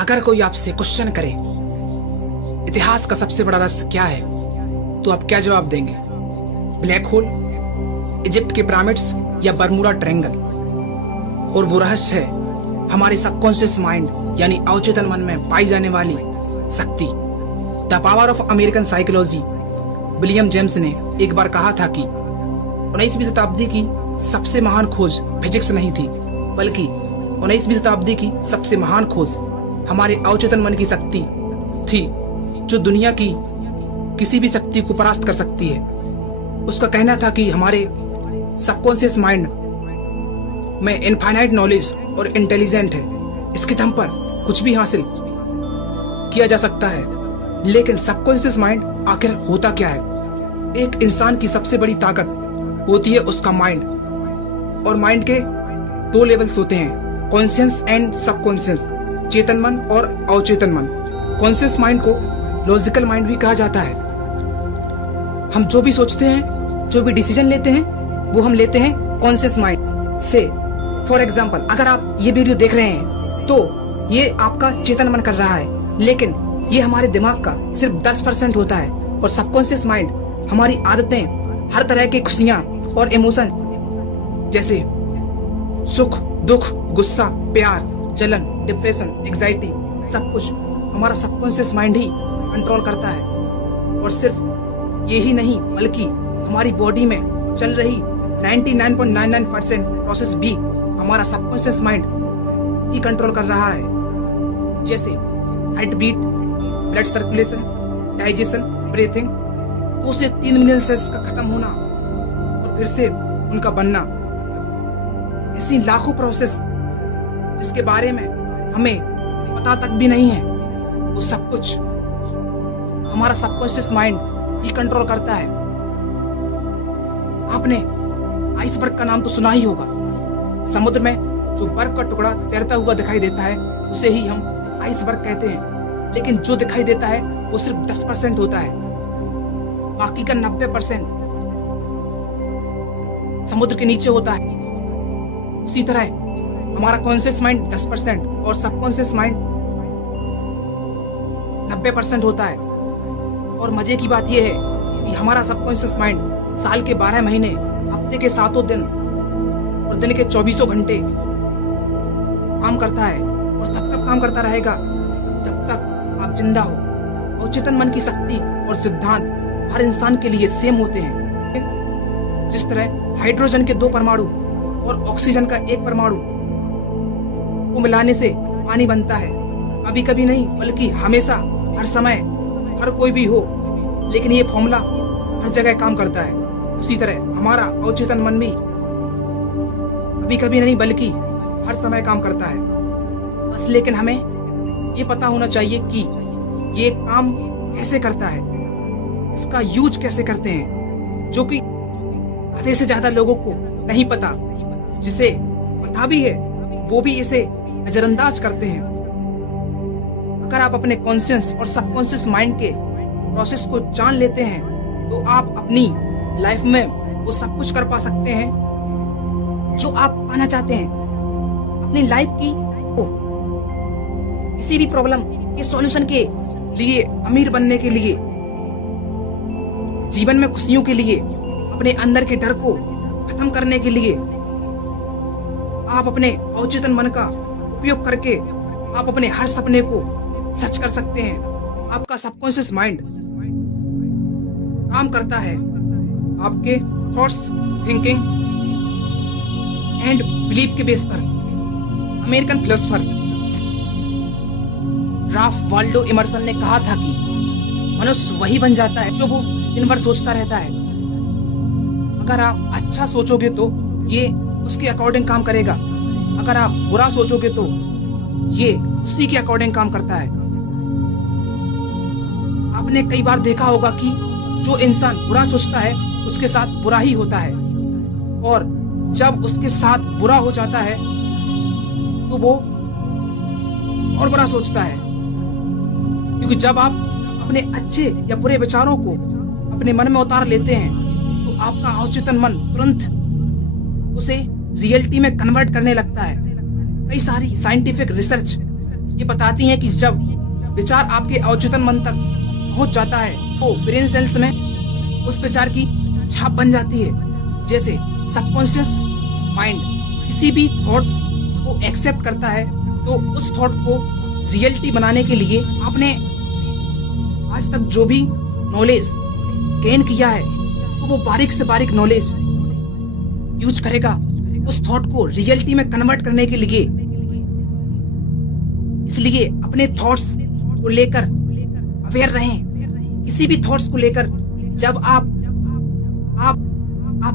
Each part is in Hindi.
अगर कोई आपसे क्वेश्चन करे इतिहास का सबसे बड़ा रहस्य क्या है, तो आप क्या जवाब देंगे? ब्लैक होल, इजिप्ट के पिरामिड्स या बरमूडा ट्रायंगल? और वो रहस्य है हमारे सबकॉन्शियस माइंड यानी अवचेतन मन में पाई जाने वाली शक्ति। The power of American psychology. William James ने एक बार कहा था कि 19वीं शताब्दी की सबसे महान खोज फिजिक्स नहीं थी, बल्कि 19वीं शताब्दी की सबसे महान खोज हमारे अवचेतन मन की शक्ति थी, जो दुनिया की किसी भी शक्ति को परास्त कर सकती है। उसका कहना था कि हमारे सबकॉन्शियस माइंड में इनफाइनाइट नॉलेज और इंटेलिजेंट है, इसके दम पर कुछ भी हासिल किया जा सकता है। लेकिन सबकॉन्शियस माइंड आखिर होता क्या है? एक इंसान की सबसे बड़ी ताकत होती है उसका माइंड, और माइंड के दो लेवल्स होते हैं, कॉन्शियस एंड सबकॉन्शियस, चेतन मन और अवचेतन मन। कॉन्शियस माइंड को लॉजिकल माइंड भी कहा जाता है। हम जो भी सोचते हैं, जो भी डिसीजन लेते हैं, वो हम लेते हैं कॉन्शियस माइंड से। फॉर एग्जाम्पल, अगर आप ये वीडियो देख रहे हैं तो ये आपका चेतन मन कर रहा है, लेकिन ये हमारे दिमाग का सिर्फ 10% होता है। और सबकॉन्शियस माइंड हमारी आदतें, हर तरह की खुशियां और इमोशन जैसे सुख, दुख, गुस्सा, प्यार, जलन, डिप्रेशन, एंजाइटी, सब कुछ हमारा सबकॉन्शियस माइंड ही कंट्रोल करता है। और सिर्फ ये ही नहीं, बल्कि हमारी बॉडी में चल रही 99.99% प्रोसेस भी हमारा सबकॉन्शियस माइंड ही कंट्रोल कर रहा है, जैसे heart beat, blood circulation, digestion, breathing. 2 से 3 मिलियन सेल्स का खत्म होना और फिर से उनका बनना, ऐसी लाखों प्रोसेस जिसके बारे में हमें पता तक भी नहीं है, वो सब कुछ हमारा सबकॉन्शियस माइंड ही कंट्रोल करता है। आपने आइसबर्ग का नाम तो सुना ही होगा। समुद्र में जो बर्फ का टुकड़ा तैरता हुआ दिखाई देता है, उसे ही हम आइसबर्ग कहते हैं। लेकिन जो दिखाई देता है वो सिर्फ 10% होता है, बाकी का 90% समुद्र के नीचे होता है। उसी तरह हमारा कॉन्शियस माइंड 10% और सबकॉन्शियस माइंड 90% होता है। और मजे की बात यह है कि हमारा सबकॉन्शियस माइंड साल के 12 महीने, हफ्ते के 7 दिन और दिन के 24 घंटे काम करता है, और तब तक काम करता रहेगा जब तक आप जिंदा हो। अवचेतन मन की शक्ति और सिद्धांत हर इंसान के लिए सेम होते हैं। जिस तरह हाइड्रोजन के 2 परमाणु और ऑक्सीजन का 1 परमाणु को मिलाने से पानी बनता है, कभी कभी नहीं बल्कि हमेशा, हर समय, हर कोई भी हो, लेकिन ये फॉर्मूला हर जगह काम करता है। उसी तरह हमारा अवचेतन मन भी कभी कभी नहीं बल्कि हर समय काम करता है। बस लेकिन हमें ये पता होना चाहिए कि ये काम कैसे करता है, इसका यूज कैसे करते हैं, जो कि आधे से ज्यादा लोगों को नहीं पता। जिसे पता भी है वो भी इसे नजरअंदाज करते हैं। अगर आप अपने कॉन्शियस और सबकॉन्शियस माइंड के प्रोसेस को जान लेते हैं, तो आप अपनी लाइफ में वो सब कुछ कर पा सकते हैं जो आप पाना चाहते हैं। अपनी लाइफ की किसी भी प्रॉब्लम के सॉल्यूशन के लिए, अमीर बनने के लिए, जीवन में खुशियों के लिए, अपने अंदर के डर को खत्म करने के लिए, आप अपने अवचेतन मन का उपयोग करके आप अपने हर सपने को सच कर सकते हैं। आपका सबकॉन्शियस माइंड काम करता है आपके थॉट्स, थिंकिंग एंड बिलीफ के बेस पर। American philosopher Ralph Waldo immersion ने कहा था कि मनुष्य वही बन जाता है जो वो दिन भर सोचता रहता है। अगर आप अच्छा सोचोगे तो ये उसके अकॉर्डिंग काम करेगा, अगर आप बुरा सोचोगे तो ये उसी के अकॉर्डिंग काम करता है। आपने कई बार देखा होगा कि जो इंसान बुरा सोचता है उसके साथ बुरा ही होता है, और जब उसके साथ बुरा हो जाता है तो वो और बुरा सोचता है। क्योंकि जब आप अपने अच्छे या बुरे विचारों को अपने मन में उतार लेते हैं, तो आपका अवचेतन मन तुरंत उसे रियलिटी में कन्वर्ट करने लगता है। कई सारी साइंटिफिक रिसर्च ये बताती हैं कि जब विचार आपके अवचेतन मन तक पहुंच जाता है तो ब्रेन सेल्स में उस विचार की छाप बन जाती है। जैसे सबकॉन्शियस माइंड किसी भी थॉट को एक्सेप्ट करता है तो उस थॉट को रियलिटी बनाने के लिए आपने आज तक जो भी नॉलेज गेन किया है तो वो बारीक से बारीक नॉलेज यूज करेगा उस थॉट को रियलिटी में कन्वर्ट करने के लिए। इसलिए अपने थॉट्स को लेकर अवेयर रहें। किसी भी थॉट्स को लेकर जब आप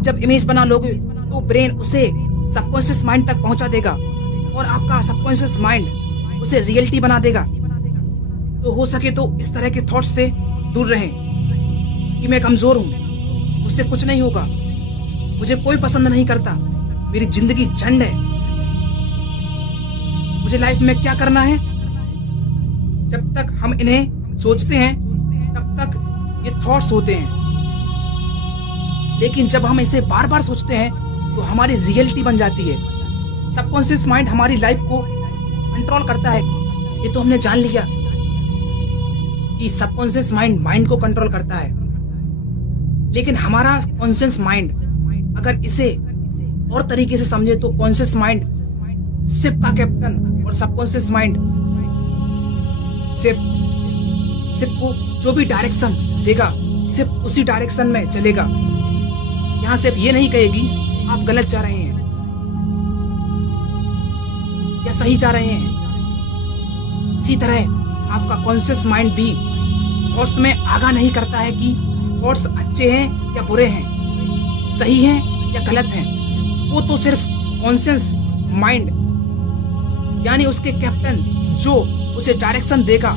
जब इमेज बना लोगे तो ब्रेन उसे सबकॉन्शियस माइंड तक पहुंचा देगा और आपका सबकॉन्शियस माइंड उसे रियलिटी बना देगा। तो हो सके तो इस तरह के थॉट्स से दूर रहें कि मैं कमजोर हूं, मुझसे कुछ नहीं होगा, मुझे कोई पसंद नहीं करता, मेरी जिंदगी झंड है, मुझे लाइफ में क्या करना है। जब तक हम इन्हें सोचते हैं तब तक ये थॉट्स होते हैं, लेकिन जब हम इसे बार बार सोचते हैं तो हमारी रियलिटी बन जाती है। सबकॉन्शियस माइंड हमारी लाइफ को कंट्रोल करता है। ये तो हमने जान लिया कि सबकॉन्शियस माइंड को कंट्रोल करता है, लेकिन हमारा कॉन्शियस माइंड अगर इसे और तरीके से समझे तो कॉन्शियस माइंड शिप का कैप्टन और सबकॉन्शियस माइंड शिप को जो भी डायरेक्शन देगा सिर्फ उसी डायरेक्शन में चलेगा। यहाँ सिर्फ ये नहीं कहेगी आप गलत जा रहे हैं या सही जा रहे हैं। इसी तरह आपका कॉन्शियस माइंड भी थॉट्स में आगाह नहीं करता है कि थॉट्स अच्छे हैं या बुरे हैं, सही हैं या गलत हैं। वो तो सिर्फ कॉन्शियस माइंड यानी उसके कैप्टन जो उसे डायरेक्शन देगा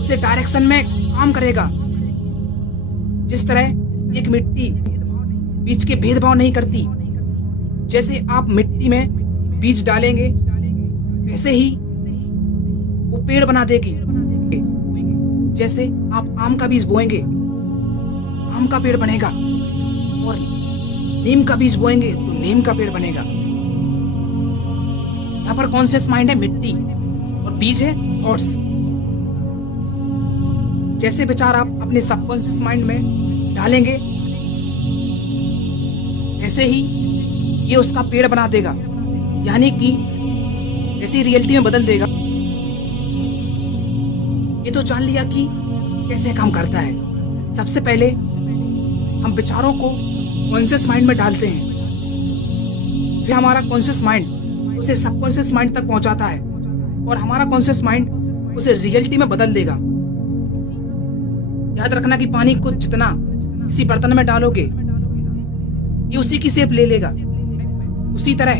उसे डायरेक्शन में काम करेगा। जिस तरह एक मिट्टी बीज के भेदभाव नहीं करती, जैसे आप मिट्टी में बीज डालेंगे वैसे ही वो पेड़ बना देगी। जैसे आप आम का बीज बोएंगे आम का पेड़ बनेगा और नीम का बीज बोएंगे तो नीम का पेड़ बनेगा। यहाँ पर कॉन्शियस माइंड है मिट्टी और बीज है थॉट्स। जैसे विचार आप अपने सबकॉन्शियस माइंड में डालेंगे ऐसे ही ये उसका पेड़ बना देगा, यानी कि ऐसी रियलिटी में बदल देगा। ये तो जान लिया कि कैसे काम करता है। सबसे पहले हम विचारों को कॉन्शियस माइंड में डालते हैं, फिर हमारा कॉन्शियस माइंड उसे सबकॉन्शियस माइंड तक पहुंचाता है और हमारा कॉन्शियस माइंड उसे रियलिटी में बदल देगा। याद रखना कि पानी को जितना किसी बर्तन में डालोगे ये उसी की शेप ले लेगा। उसी तरह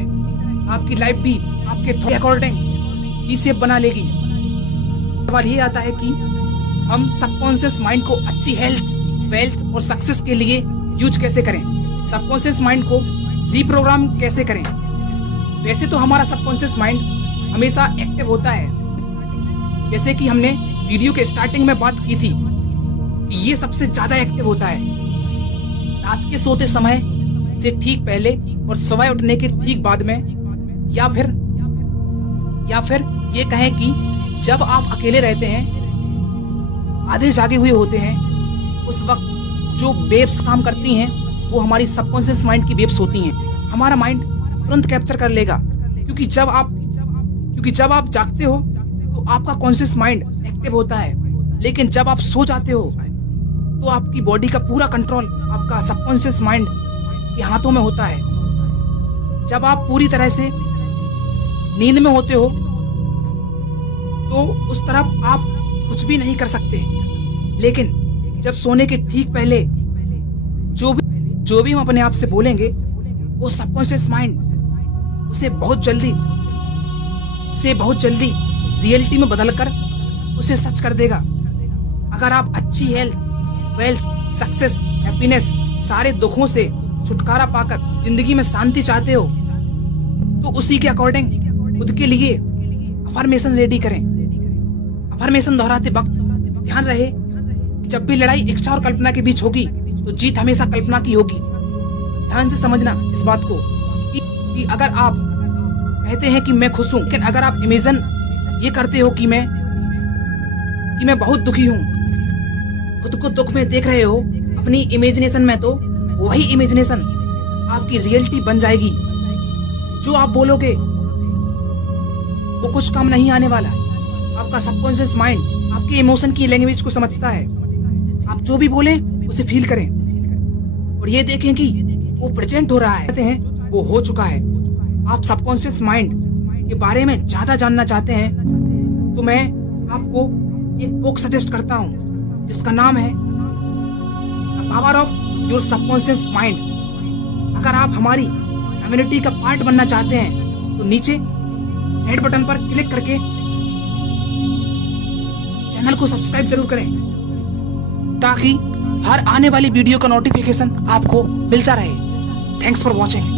आपकी लाइफ भी आपके थॉट के अकॉर्डिंग ही शेप बना लेगी। सवाल ये आता है कि हम सबकॉन्शियस माइंड को अच्छी हेल्थ, वेल्थ और सक्सेस के लिए यूज कैसे करें, सबकॉन्शियस माइंड को रीप्रोग्राम कैसे करें। वैसे तो हमारा सबकॉन्शियस माइंड हमेशा एक्टिव होता है, जैसे कि हमने वीडियो के स्टार्टिंग में बात की थी कि ये सबसे ज्यादा एक्टिव होता है रात के सोते समय से ठीक पहले और सुबह उठने के ठीक बाद में, या फिर ये कहें कि जब आप अकेले रहते हैं, आधे जागे हुए होते हैं, उस वक्त जो वेव्स काम करती हैं वो हमारी सबकॉन्शियस माइंड की वेव्स होती हैं। हमारा माइंड तुरंत कैप्चर कर लेगा, क्योंकि जब आप जागते हो तो आपका कॉन्शियस माइंड एक्टिव होता है, लेकिन जब आप सो जाते हो तो आपकी बॉडी का पूरा कंट्रोल आपका सबकॉन्शियस माइंड के हाथों में होता है। जब आप पूरी तरह से नींद में होते हो तो उस तरफ आप कुछ भी नहीं कर सकते, लेकिन जब सोने के ठीक पहले जो भी हम अपने आप से बोलेंगे वो सबकॉन्शियस माइंड उसे बहुत जल्दी रियलिटी में बदलकर उसे सच कर देगा। अगर आप अच्छी हेल्थ, वेल्थ, सक्सेस, हैप्पीनेस, सारे दुखों से छुटकारा पाकर जिंदगी में शांति चाहते हो तो उसी के अकॉर्डिंग खुद के लिए अफर्मेशन रेडी करें। अफर्मेशन दोहराते वक्त ध्यान रहे जब भी लड़ाई इच्छा और कल्पना के बीच होगी तो जीत हमेशा कल्पना की होगी। ध्यान से समझना इस बात को कि अगर आप कहते हैं कि मैं खुश हूं, लेकिन अगर आप ये करते हो कि मैं बहुत दुखी हूँ। खुद को दुख में देख रहे हो अपनी इमेजिनेशन में, तो वही इमेजिनेशन आपकी रियलिटी बन जाएगी। जो आप बोलोगे वो कुछ काम नहीं आने वाला। आपका सबकॉन्शियस माइंड आपके इमोशन की लैंग्वेज को समझता है। आप जो भी बोले उसे फील करें और ये देखें कि वो प्रेजेंट हो रहा है, कहते हैं वो हो चुका है। आप सबकॉन्शियस माइंड के बारे में ज्यादा जानना चाहते हैं तो मैं आपको एक बुक सजेस्ट करता हूँ जिसका नाम है the power of your subconscious mind. अगर आप हमारी कम्युनिटी का पार्ट बनना चाहते हैं तो नीचे रेड बटन पर क्लिक करके चैनल को सब्सक्राइब जरूर करें ताकि हर आने वाली वीडियो का नोटिफिकेशन आपको मिलता रहे। Thanks for watching.